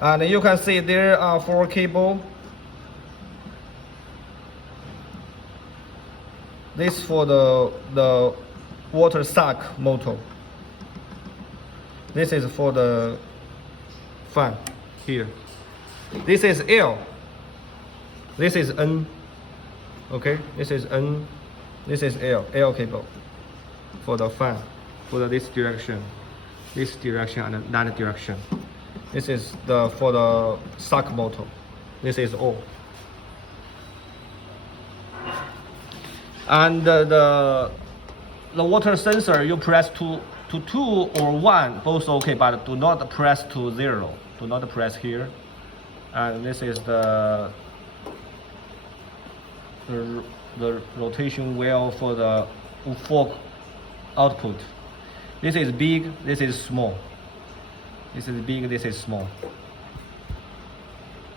And you can see there are 4 cable. This for the water suck motor. This is for the fan here. This is L. This is N. Okay, this is N. This is L cable for the fan, for this direction, and that direction. This is for the suck motor. This is O. And the water sensor, you press to 2 or 1, both okay, but do not press to 0. Do not press here. And this is the rotation wheel for the fork output. This is big, this is small. This is big, this is small.